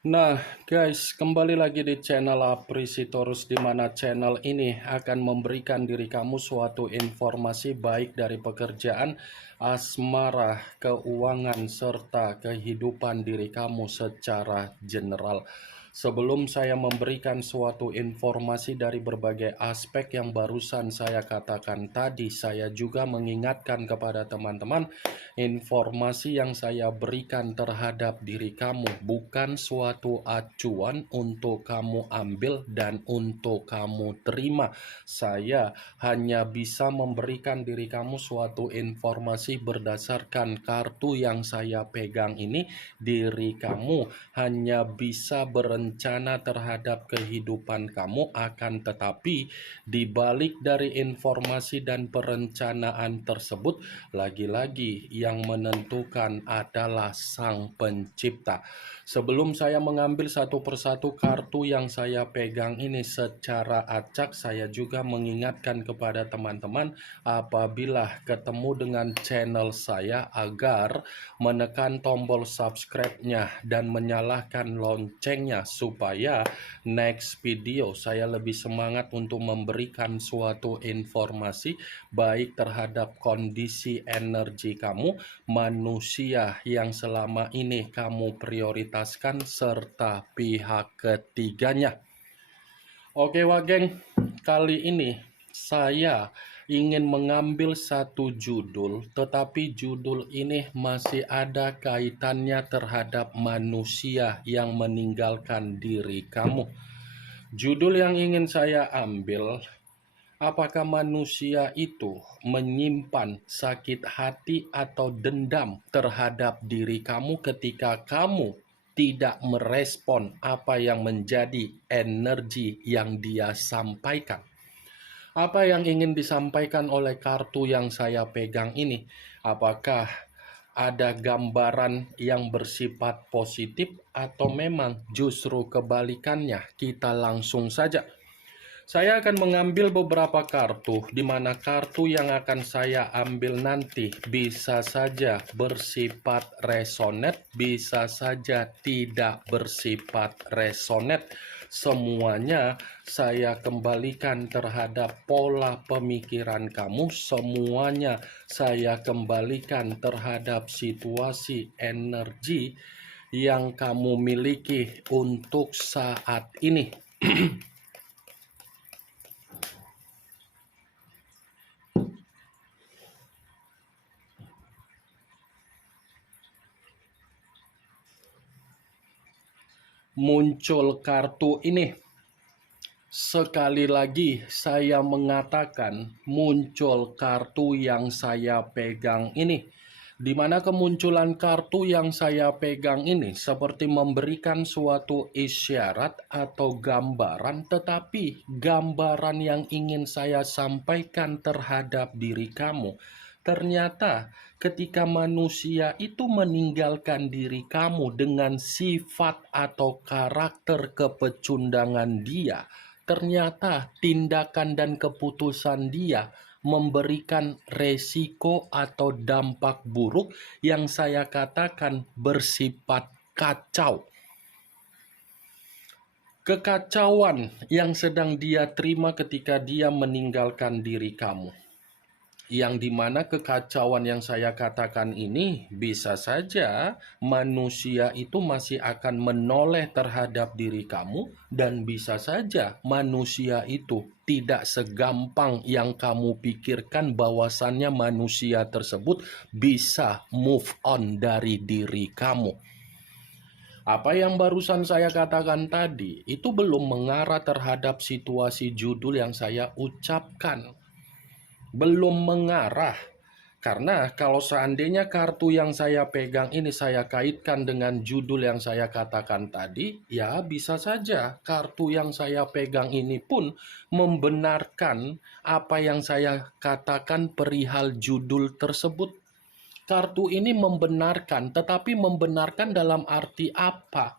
Nah, guys, kembali lagi di channel Aprisitorus, di mana channel ini akan memberikan diri kamu suatu informasi baik dari pekerjaan, asmara, keuangan, serta kehidupan diri kamu secara general. Sebelum saya memberikan suatu informasi dari berbagai aspek yang barusan saya katakan tadi, saya juga mengingatkan kepada teman-teman, informasi yang saya berikan terhadap diri kamu bukan suatu acuan untuk kamu ambil dan untuk kamu terima. Saya hanya bisa memberikan diri kamu suatu informasi berdasarkan kartu yang saya pegang ini. Diri kamu hanya bisa berencana terhadap kehidupan kamu, akan tetapi di balik dari informasi dan perencanaan tersebut, lagi-lagi yang menentukan adalah Sang Pencipta. Sebelum saya mengambil satu persatu kartu yang saya pegang ini secara acak, saya juga mengingatkan kepada teman-teman apabila ketemu dengan channel saya agar menekan tombol subscribe-nya dan menyalakan loncengnya supaya next video saya lebih semangat untuk memberikan suatu informasi baik terhadap kondisi energi kamu, manusia yang selama ini kamu prioritaskan, serta pihak ketiganya. Oke Wageng, kali ini saya ingin mengambil satu judul, tetapi judul ini masih ada kaitannya terhadap manusia yang meninggalkan diri kamu. Judul yang ingin saya ambil, apakah manusia itu menyimpan sakit hati atau dendam terhadap diri kamu ketika kamu tidak merespon apa yang menjadi energi yang dia sampaikan? Apa yang ingin disampaikan oleh kartu yang saya pegang ini? Apakah ada gambaran yang bersifat positif atau memang justru kebalikannya? Kita langsung saja. Saya akan mengambil beberapa kartu, di mana kartu yang akan saya ambil nanti bisa saja bersifat resonet, bisa saja tidak bersifat resonet. Semuanya saya kembalikan terhadap pola pemikiran kamu, semuanya saya kembalikan terhadap situasi energi yang kamu miliki untuk saat ini. Muncul kartu ini. Sekali lagi saya mengatakan muncul kartu yang saya pegang ini, di mana kemunculan kartu yang saya pegang ini seperti memberikan suatu isyarat atau gambaran, tetapi gambaran yang ingin saya sampaikan terhadap diri kamu, ternyata ketika manusia itu meninggalkan diri kamu dengan sifat atau karakter kepecundangan dia, ternyata tindakan dan keputusan dia memberikan resiko atau dampak buruk yang saya katakan bersifat kacau. Kekacauan yang sedang dia terima ketika dia meninggalkan diri kamu, yang dimana kekacauan yang saya katakan ini bisa saja manusia itu masih akan menoleh terhadap diri kamu, dan bisa saja manusia itu tidak segampang yang kamu pikirkan bahwasannya manusia tersebut bisa move on dari diri kamu. Apa yang barusan saya katakan tadi itu belum mengarah terhadap situasi judul yang saya ucapkan. Belum mengarah. Karena kalau seandainya kartu yang saya pegang ini saya kaitkan dengan judul yang saya katakan tadi, ya bisa saja kartu yang saya pegang ini pun membenarkan apa yang saya katakan perihal judul tersebut. Kartu ini membenarkan, tetapi membenarkan dalam arti apa?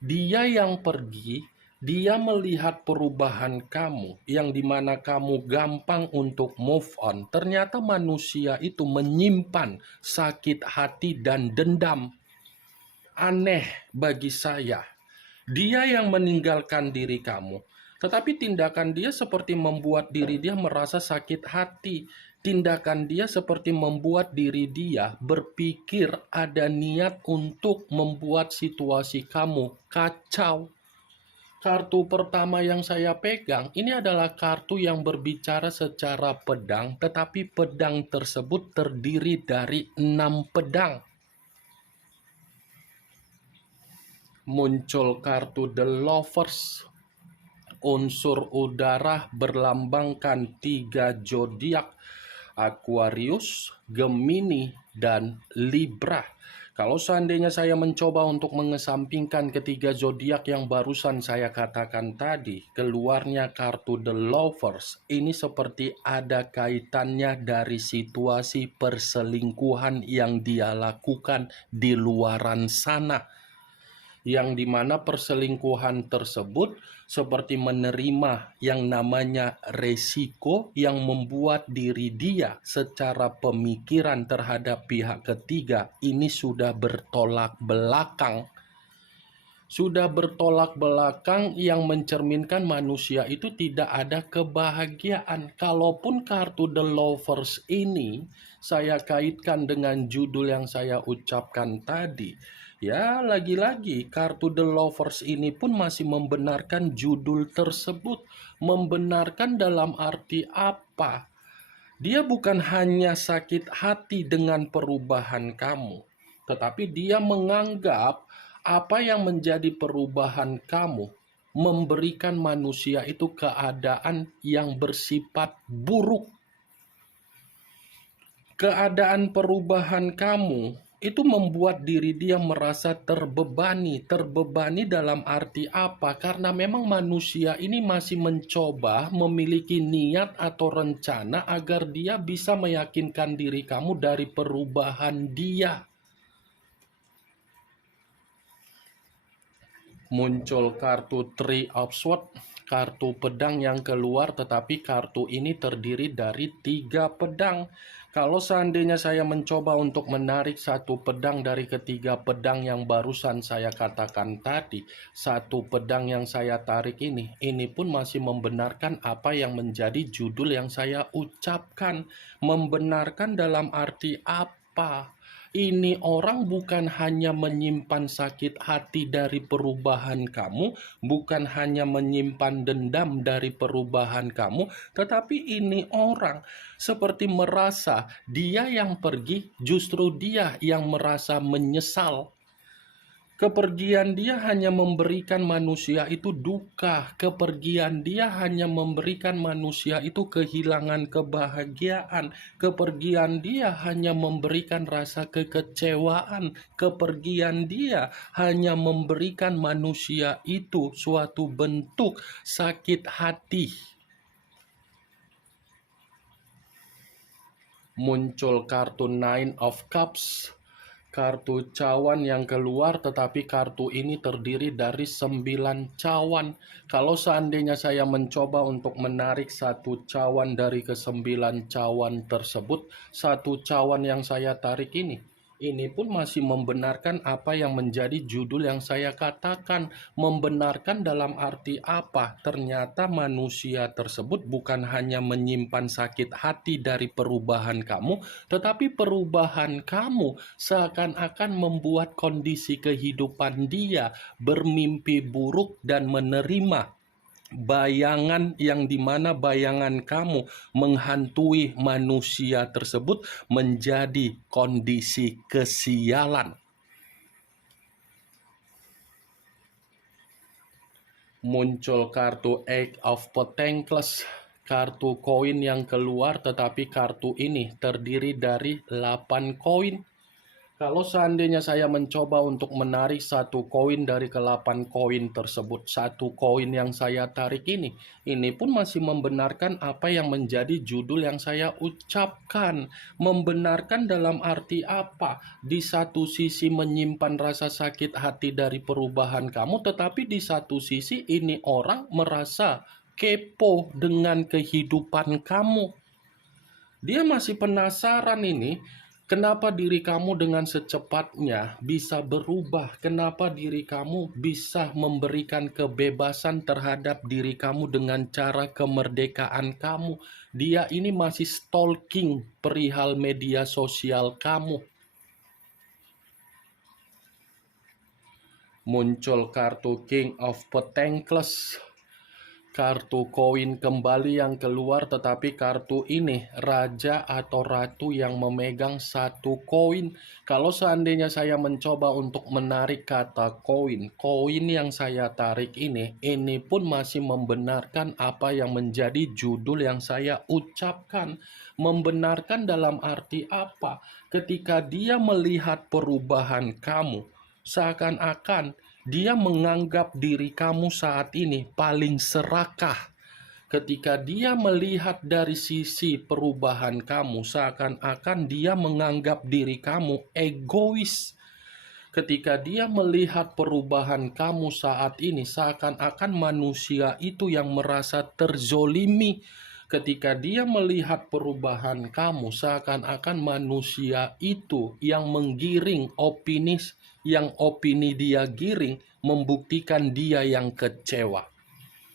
Dia yang pergi, dia melihat perubahan kamu, yang dimana kamu gampang untuk move on. Ternyata manusia itu menyimpan sakit hati dan dendam. Aneh bagi saya. Dia yang meninggalkan diri kamu. Tetapi tindakan dia seperti membuat diri dia merasa sakit hati. Tindakan dia seperti membuat diri dia berpikir ada niat untuk membuat situasi kamu kacau. Kartu pertama yang saya pegang ini adalah kartu yang berbicara secara pedang, tetapi pedang tersebut terdiri dari 6 pedang. Muncul kartu The Lovers. Unsur udara berlambangkan 3 zodiak, Aquarius, Gemini, dan Libra. Kalau seandainya saya mencoba untuk mengesampingkan ketiga zodiak yang barusan saya katakan tadi, keluarnya kartu The Lovers, ini seperti ada kaitannya dari situasi perselingkuhan yang dia lakukan di luaran sana, yang dimana perselingkuhan tersebut seperti menerima yang namanya resiko yang membuat diri dia secara pemikiran terhadap pihak ketiga ini sudah bertolak belakang. Sudah bertolak belakang yang mencerminkan manusia itu tidak ada kebahagiaan. Kalaupun kartu The Lovers ini saya kaitkan dengan judul yang saya ucapkan tadi, ya, lagi-lagi kartu The Lovers ini pun masih membenarkan judul tersebut. Membenarkan dalam arti apa? Dia bukan hanya sakit hati dengan perubahan kamu, tetapi dia menganggap apa yang menjadi perubahan kamu memberikan manusia itu keadaan yang bersifat buruk. Keadaan perubahan kamu itu membuat diri dia merasa terbebani. Terbebani dalam arti apa? Karena memang manusia ini masih mencoba memiliki niat atau rencana agar dia bisa meyakinkan diri kamu dari perubahan dia. Muncul kartu Three of Swords, kartu pedang yang keluar, tetapi kartu ini terdiri dari 3 pedang. Kalau seandainya saya mencoba untuk menarik satu pedang dari ketiga pedang yang barusan saya katakan tadi, satu pedang yang saya tarik ini pun masih membenarkan apa yang menjadi judul yang saya ucapkan. Membenarkan dalam arti apa? Ini orang bukan hanya menyimpan sakit hati dari perubahan kamu, bukan hanya menyimpan dendam dari perubahan kamu, tetapi ini orang seperti merasa dia yang pergi, justru dia yang merasa menyesal. Kepergian dia hanya memberikan manusia itu duka. Kepergian dia hanya memberikan manusia itu kehilangan kebahagiaan. Kepergian dia hanya memberikan rasa kekecewaan. Kepergian dia hanya memberikan manusia itu suatu bentuk sakit hati. Muncul kartu Nine of Cups. Kartu cawan yang keluar, tetapi kartu ini terdiri dari 9 cawan. Kalau seandainya saya mencoba untuk menarik satu cawan dari ke-9 cawan tersebut, satu cawan yang saya tarik ini pun masih membenarkan apa yang menjadi judul yang saya katakan. Membenarkan dalam arti apa? Ternyata manusia tersebut bukan hanya menyimpan sakit hati dari perubahan kamu, tetapi perubahan kamu seakan-akan membuat kondisi kehidupan dia bermimpi buruk dan menerima bayangan yang dimana bayangan kamu menghantui manusia tersebut menjadi kondisi kesialan. Muncul kartu Eight of Pentacles, kartu koin yang keluar, tetapi kartu ini terdiri dari 8 koin. Kalau seandainya saya mencoba untuk menarik satu koin dari ke-8 koin tersebut, satu koin yang saya tarik ini pun masih membenarkan apa yang menjadi judul yang saya ucapkan. Membenarkan dalam arti apa? Di satu sisi menyimpan rasa sakit hati dari perubahan kamu, tetapi di satu sisi ini orang merasa kepo dengan kehidupan kamu. Dia masih penasaran ini. Kenapa diri kamu dengan secepatnya bisa berubah? Kenapa diri kamu bisa memberikan kebebasan terhadap diri kamu dengan cara kemerdekaan kamu? Dia ini masih stalking perihal media sosial kamu. Muncul kartu King of Pentacles, kartu koin kembali yang keluar, tetapi kartu ini raja atau ratu yang memegang satu koin. Kalau seandainya saya mencoba untuk menarik kata koin yang saya tarik ini pun masih membenarkan apa yang menjadi judul yang saya ucapkan. Membenarkan dalam arti apa? Ketika dia melihat perubahan kamu, seakan-akan dia menganggap diri kamu saat ini paling serakah. Ketika dia melihat dari sisi perubahan kamu, seakan-akan dia menganggap diri kamu egois. Ketika dia melihat perubahan kamu saat ini, seakan-akan manusia itu yang merasa terzolimi. Ketika dia melihat perubahan kamu, seakan-akan manusia itu yang menggiring opini dia giring, membuktikan dia yang kecewa.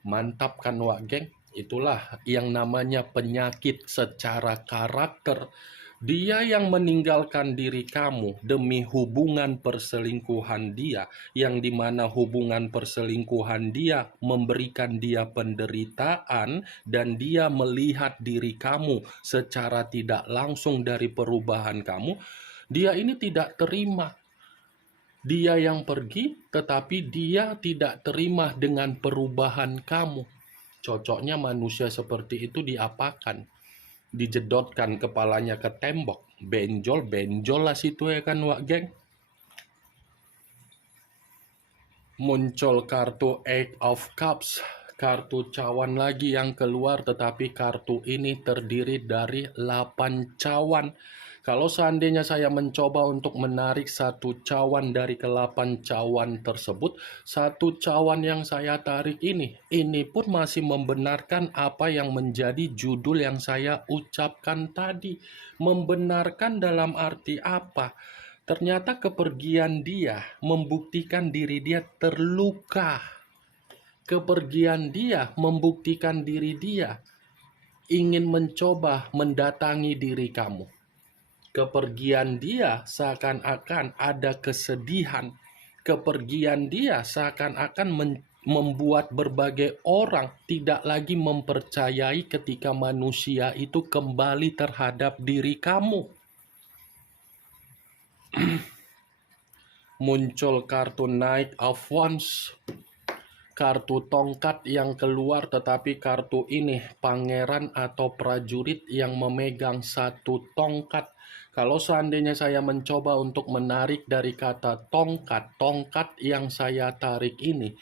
Mantap kan, Wak Geng? Itulah yang namanya penyakit secara karakter. Dia yang meninggalkan diri kamu demi hubungan perselingkuhan dia, yang dimana hubungan perselingkuhan dia memberikan dia penderitaan, dan dia melihat diri kamu secara tidak langsung dari perubahan kamu. Dia ini tidak terima. Dia yang pergi, tetapi dia tidak terima dengan perubahan kamu. Cocoknya manusia seperti itu diapakan? Dijedotkan kepalanya ke tembok, benjol lah situ ya kan, Wak Geng. Muncul kartu Eight of Cups, kartu cawan lagi yang keluar, tetapi kartu ini terdiri dari 8 cawan. Kalau seandainya saya mencoba untuk menarik satu cawan dari ke-8 cawan tersebut, satu cawan yang saya tarik ini pun masih membenarkan apa yang menjadi judul yang saya ucapkan tadi. Membenarkan dalam arti apa? Ternyata kepergian dia membuktikan diri dia terluka. Kepergian dia membuktikan diri dia ingin mencoba mendatangi diri kamu. Kepergian dia seakan-akan ada kesedihan. Kepergian dia seakan-akan membuat berbagai orang tidak lagi mempercayai ketika manusia itu kembali terhadap diri kamu. Muncul kartu Knight of Wands, kartu tongkat yang keluar, tetapi kartu ini pangeran atau prajurit yang memegang satu tongkat. Kalau seandainya saya mencoba untuk menarik dari kata tongkat yang saya tarik ini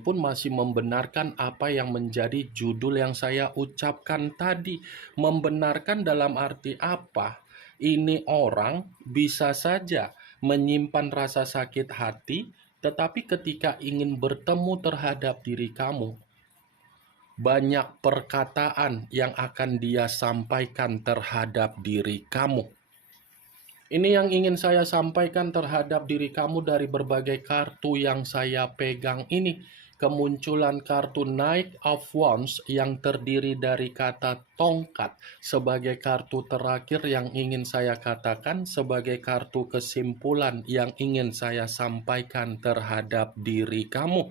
pun masih membenarkan apa yang menjadi judul yang saya ucapkan tadi. Membenarkan dalam arti apa? Ini orang bisa saja menyimpan rasa sakit hati, tetapi ketika ingin bertemu terhadap diri kamu, banyak perkataan yang akan dia sampaikan terhadap diri kamu. Ini yang ingin saya sampaikan terhadap diri kamu dari berbagai kartu yang saya pegang ini. Kemunculan kartu Knight of Wands yang terdiri dari kata tongkat sebagai kartu terakhir yang ingin saya katakan, sebagai kartu kesimpulan yang ingin saya sampaikan terhadap diri kamu.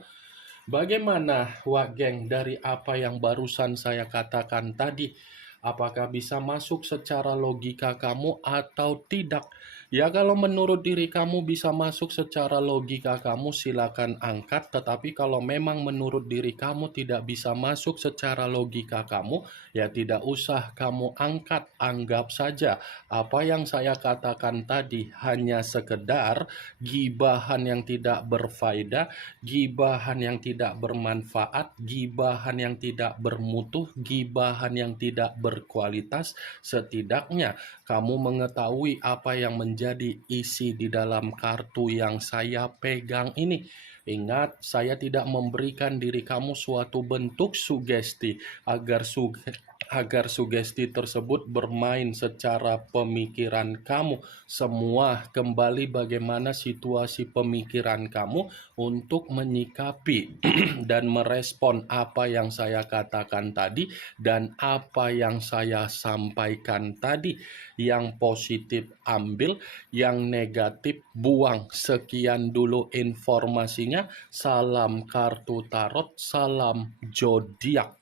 Bagaimana, Wak Geng, dari apa yang barusan saya katakan tadi? Apakah bisa masuk secara logika kamu atau tidak? Ya, kalau menurut diri kamu bisa masuk secara logika kamu, silakan angkat. Tetapi kalau memang menurut diri kamu tidak bisa masuk secara logika kamu, ya tidak usah kamu angkat. Anggap saja apa yang saya katakan tadi hanya sekedar gibahan yang tidak berfaedah, gibahan yang tidak bermanfaat, gibahan yang tidak bermutu, gibahan yang tidak berkualitas. Setidaknya kamu mengetahui apa yang menjadi isi di dalam kartu yang saya pegang ini. Ingat, saya tidak memberikan diri kamu suatu bentuk sugesti agar agar sugesti tersebut bermain secara pemikiran kamu. Semua kembali bagaimana situasi pemikiran kamu untuk menyikapi dan merespon apa yang saya katakan tadi dan apa yang saya sampaikan tadi. Yang positif ambil, yang negatif buang. Sekian dulu informasinya. Salam kartu tarot, salam zodiak.